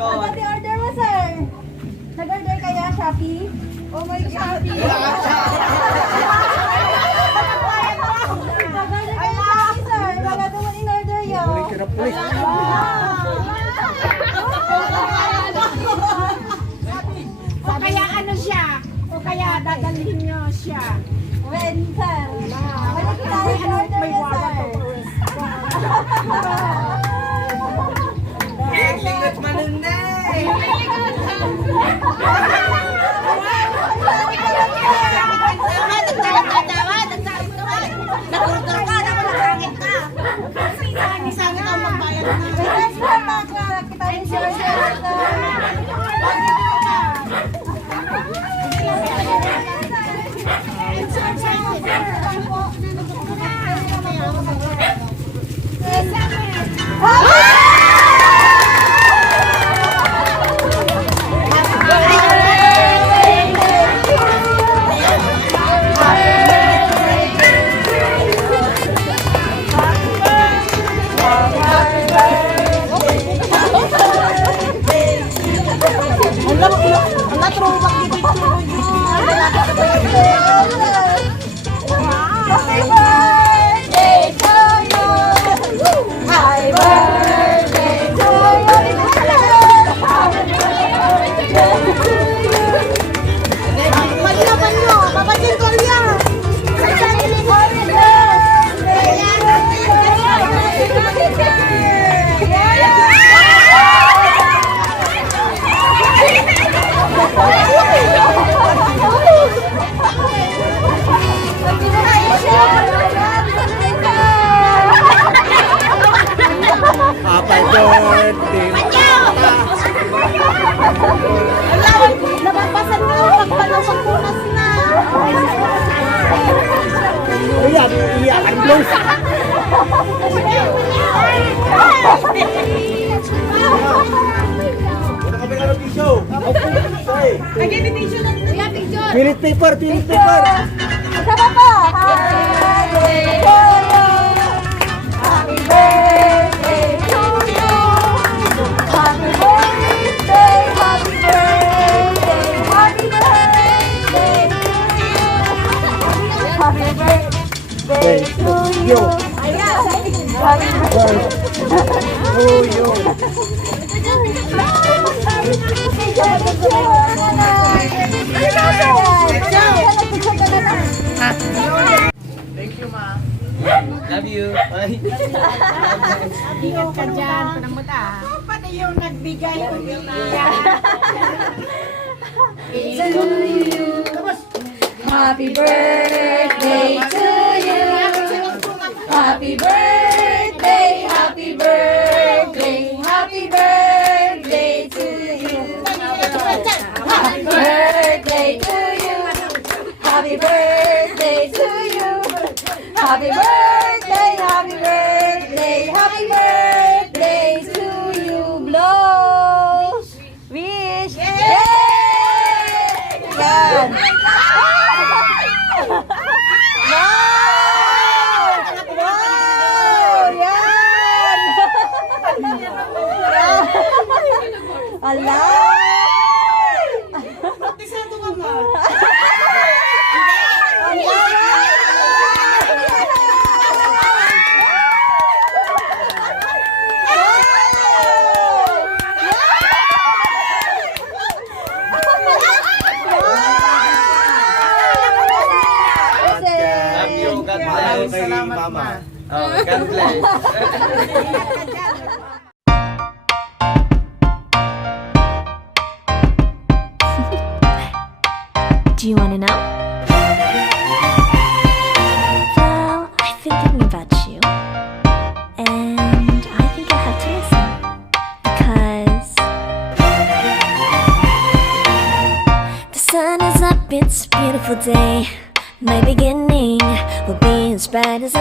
Pati order mo, sir. Nag-order kaya, Shopee? Oh my God. Shopee. Nag-order kaya, Shopee, sir. Wala naman in-order yun. O kaya ano siya? O kaya dadalhin niyo siya? When, sir? Wala tayo in-order May yun, wala sir. to. Tingnan manunay! Happy birthday! Nababasan na ang pagpalawag punas na. Ayan, iyan, ang close! Pilit paper, pilit paper! Sama po. Happy birthday to you. Happy birthday, happy birthday, happy birthday to you. Happy birthday to you. Happy birthday To you! Thank you, ma. Love you. Bye. Ingat ka dyan. Panamuta. Pati yung nagbigay. Happy birthday to you. Happy birthday, happy birthday, happy birthday to you. Happy birthday to you. Happy birthday to you. Happy birthday, happy birthday, happy birthday to you. Blow. Wish. Yay! Yan. Ala! Batisado ka ba? Love you. God bless. Kay mama. Oh, God bless. Do you want to know? Well, I've been thinking about you. And I think I'll have to listen. Because the sun is up, it's a beautiful day. My beginning will be as bright as